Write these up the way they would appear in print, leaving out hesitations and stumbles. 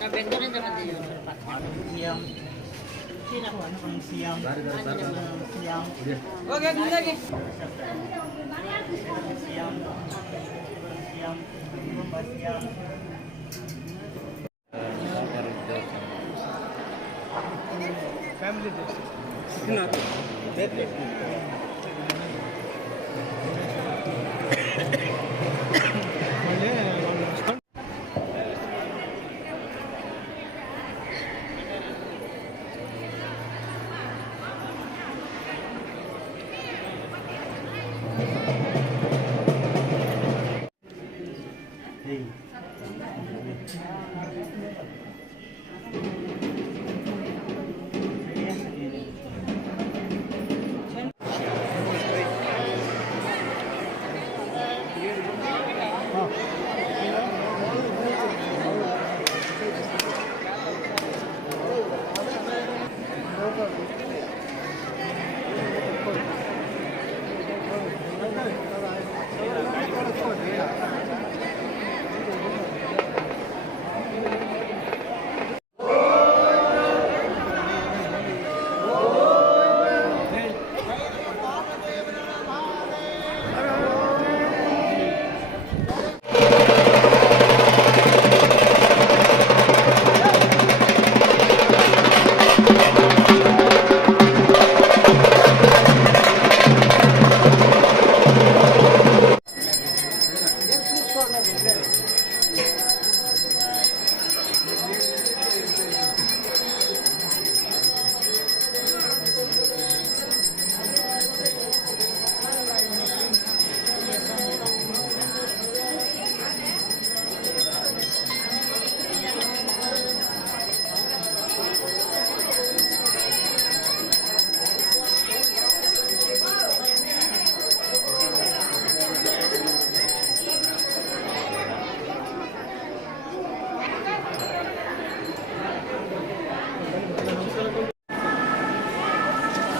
ನಾವು ಬೆಂಗಳೂರಿಂದ ಬಂದಿದ್ದೀವಿ. ಫ್ಯಾಮಿಲಿ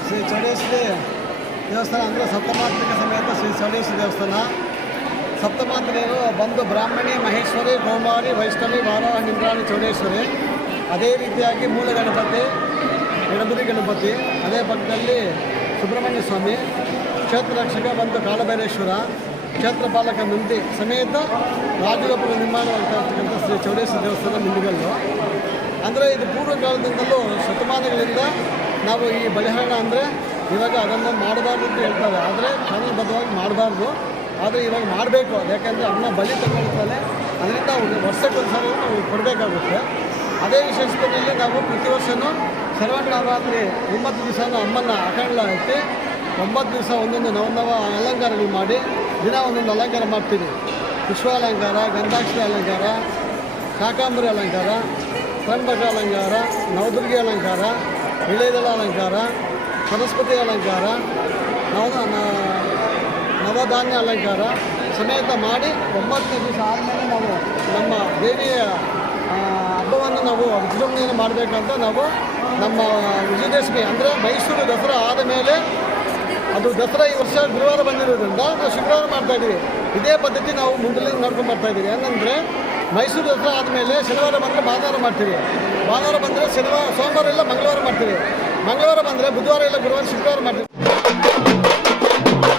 ಶ್ರೀ ಚೌಡೇಶ್ವರಿ ದೇವಸ್ಥಾನ ಅಂದರೆ ಸಪ್ತಮಾತೃಕ ಸಮೇತ ಶ್ರೀ ಚೌಡೇಶ್ವರಿ ದೇವಸ್ಥಾನ. ಸಪ್ತಮಾತೃಕೆಯರು ಬಂದು ಬ್ರಾಹ್ಮಣಿ, ಮಹೇಶ್ವರಿ, ಕೌಮಾರಿ, ವೈಷ್ಣವಿ, ವಾರಾಹಿ, ಇಂದ್ರಾಣಿ, ಚೌಡೇಶ್ವರಿ. ಅದೇ ರೀತಿಯಾಗಿ ಮೂಲ ಗಣಪತಿ, ಎಡಬುರಿ ಗಣಪತಿ, ಅದೇ ಪಕ್ಕದಲ್ಲಿ ಸುಬ್ರಹ್ಮಣ್ಯ ಸ್ವಾಮಿ, ಕ್ಷೇತ್ರ ರಕ್ಷಕ ಬಂದು ಕಾಲಭೈರೇಶ್ವರ, ಕ್ಷೇತ್ರ ಪಾಲಕ ನಂದಿ ಸಮೇತ ರಾಜಗೋಪುರ ನಿರ್ಮಾಣವಾಗಿರ್ತಕ್ಕಂಥ ಶ್ರೀ ಚೌಡೇಶ್ವರಿ ದೇವಸ್ಥಾನ ನಿಂದಿಗಲ್ಲು. ಅಂದರೆ ಇದು ಪೂರ್ವ ಕಾಲದಿಂದಲೂ ಶತಮಾನಗಳಿಂದ ನಾವು ಈ ಬಲಿಹರಣ ಅಂದರೆ ಇವಾಗ ಅದನ್ನು ಮಾಡಬಾರ್ದು ಅಂತ ಹೇಳ್ತಾರೆ, ಆದರೆ ಕಾನೂನುಬದ್ಧವಾಗಿ ಮಾಡಬಾರ್ದು. ಆದರೆ ಇವಾಗ ಮಾಡಬೇಕು, ಯಾಕೆಂದರೆ ಅದನ್ನ ಬಲಿ ತಗೊಳ್ತಾರೆ, ಅದರಿಂದ ವರ್ಷಕ್ಕೊಂದು ಸಾರಿ ನಾವು ಕೊಡಬೇಕಾಗುತ್ತೆ. ಅದೇ ವಿಶೇಷತೆಯಲ್ಲಿ ನಾವು ಪ್ರತಿ ವರ್ಷವೂ ಶರವಣ ನವರಾತ್ರಿ 9 ದಿವಸನೂ ಅಮ್ಮನ ಅಖಂಡ ಎತ್ತಿ 9 ದಿವಸ ಒಂದೊಂದು ನವನವ ಅಲಂಕಾರಗಳು ಮಾಡಿ ದಿನ ಒಂದೊಂದು ಅಲಂಕಾರ ಮಾಡ್ತೀವಿ. ಪುಷ್ಪಾಲಂಕಾರ, ಗಂಧಾಕ್ಷರಿ ಅಲಂಕಾರ, ಶಾಕಾಂಬರಿ ಅಲಂಕಾರ, ತ್ರಂಬಕ ಅಲಂಕಾರ, ನವದುರ್ಗಿ ಅಲಂಕಾರ, ವಿಳೆದೆಲೆ ಅಲಂಕಾರ, ಸರಸ್ವತಿ ಅಲಂಕಾರ, ನವಧಾನ್ಯ ಅಲಂಕಾರ ಸಮೇತ ಮಾಡಿ 9ನೇ ದಿವಸ ಆದಮೇಲೆ ನಾವು ನಮ್ಮ ದೇವಿಯ ಹಬ್ಬವನ್ನು ನಾವು ವಿಜೃಂಭಣೆಯನ್ನು ಮಾಡಬೇಕಂತ ನಾವು ನಮ್ಮ ವಿಜಯದಶಮಿ ಅಂದರೆ ಮೈಸೂರು ದಸರಾ ಆದ ಮೇಲೆ, ಅದು ದಸರಾ ಈ ವರ್ಷ ಗುರುವಾರ ಬಂದಿರೋದ್ರಿಂದ ನಾವು ಶುಕ್ರವಾರ ಮಾಡ್ತಾಯಿದ್ದೀವಿ. ಇದೇ ಪದ್ಧತಿ ನಾವು ಮುಂದಲಿಂದ ನಡ್ಕೊಂಡು ಬರ್ತಾಯಿದ್ದೀವಿ. ಏನಂದರೆ ಮೈಸೂರು ದಸರಾ ಆದಮೇಲೆ ಶನಿವಾರ ಬಂದರೆ ಭಾನುವಾರ ಮಾಡ್ತೀವಿ, ಭಾನುವಾರ ಬಂದರೆ ಸೋಮವಾರ ಇಲ್ಲ ಮಂಗಳವಾರ ಮಾಡ್ತೀವಿ, ಮಂಗಳವಾರ ಬಂದರೆ ಬುಧವಾರ ಇಲ್ಲ ಗುರುವಾರ ಶುಕ್ರವಾರ ಮಾಡ್ತೀವಿ. ಕಟ್ಟು